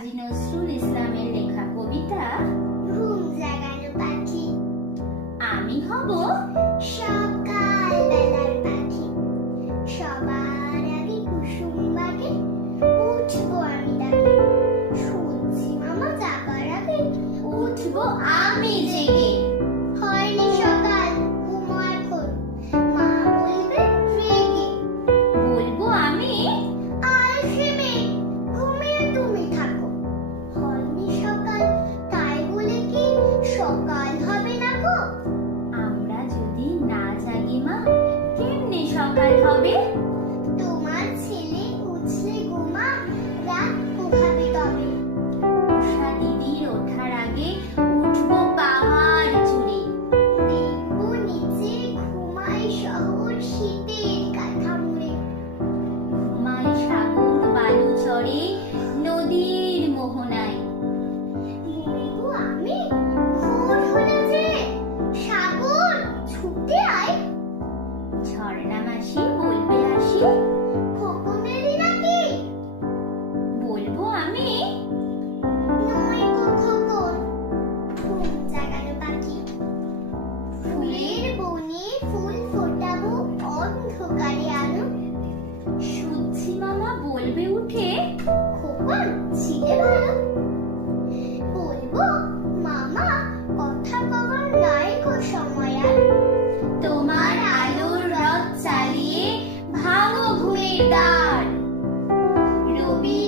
কাজী নজরুল ইসলামের লেখা কবিতা ঘুম জাগানো পাখি। আমি হব সকাল বেলার পাখি, সবার আগে কুসুম বাগে উঠবো আমি ডাকে। সূর্যি মামা জাগার আগে উঠবো আমি জেগে। হয়নি সকাল, ঘুমো এখন, মা বলবে রেগে। বলবো আমি আলসে মেয়ে, ঘুমিয়ে তুমি থাকো। হয়নি সকাল, তাই বলে কি সকাল হবে না গো? আমরা যদি না জাগি মা, কেমনে সকাল হবে? তোমার ছেলে উঠলে ঘুমা, রাত পোহাবে তবে। উষা দিদির ওঠার আগে উঠবো পাহাড় চূড়ে। দেখবো নিচে ঘুমায় শহর শীতের কাঁথা মুড়ে। ঘুমাই সাগর বালু চড়ে নদীর মোহনায়। বলবো আমি ভোর হলো যে, সাগর ছুটে আয়। ঝর্ণা মাসি বলবে আসি। খোকনেরই নাকি? বলবো আমি নয় গো খোকন, ঘুম জাগানো পাখি। ফুলের বনে ফুল ফোটাবো অন্ধকারে আলো। সূর্যি মামা বলবে উঠে। খোকন ছিলে ভালো। বলবো মামা কথা কবার নাই গো সময় আর। তোমার আলোর রথ চালিয়ে ভাঙো ঘুমের দ্বার। রবি